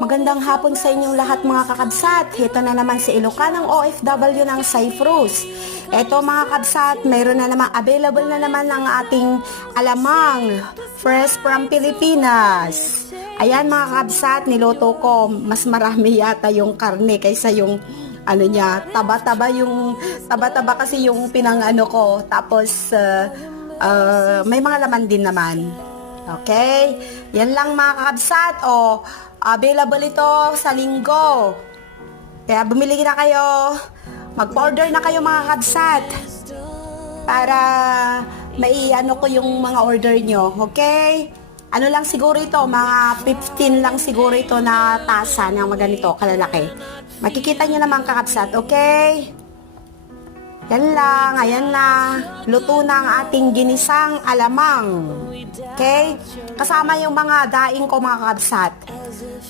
Magandang hapon sa inyong lahat mga kakabsat. Ito na naman si Ilocanang OFW ng Cyprus. Ito mga kabsat, mayroon na naman, available na naman ang ating alamang fresh from Pilipinas. Ayan mga kabsat, niluto ko. Mas marami yata yung karne kaysa yung ano niya, taba-taba kasi yung pinang-ano ko. Tapos may mga laman din naman. Okay? Yan lang mga kakabsat. O, available ito sa linggo. Kaya bumili na kayo. Mag-order na kayo mga kakabsat. Para maiano ko yung mga order nyo. Okay? Ano lang siguro ito, mga 15 lang siguro ito na tasa na maganito, kalalaki. Makikita nyo naman kakabsat. Okay? Yan lang, ayan na. Luto na ang ating ginisang alamang. Okay? Kasama yung mga daing ko mga kakabsat.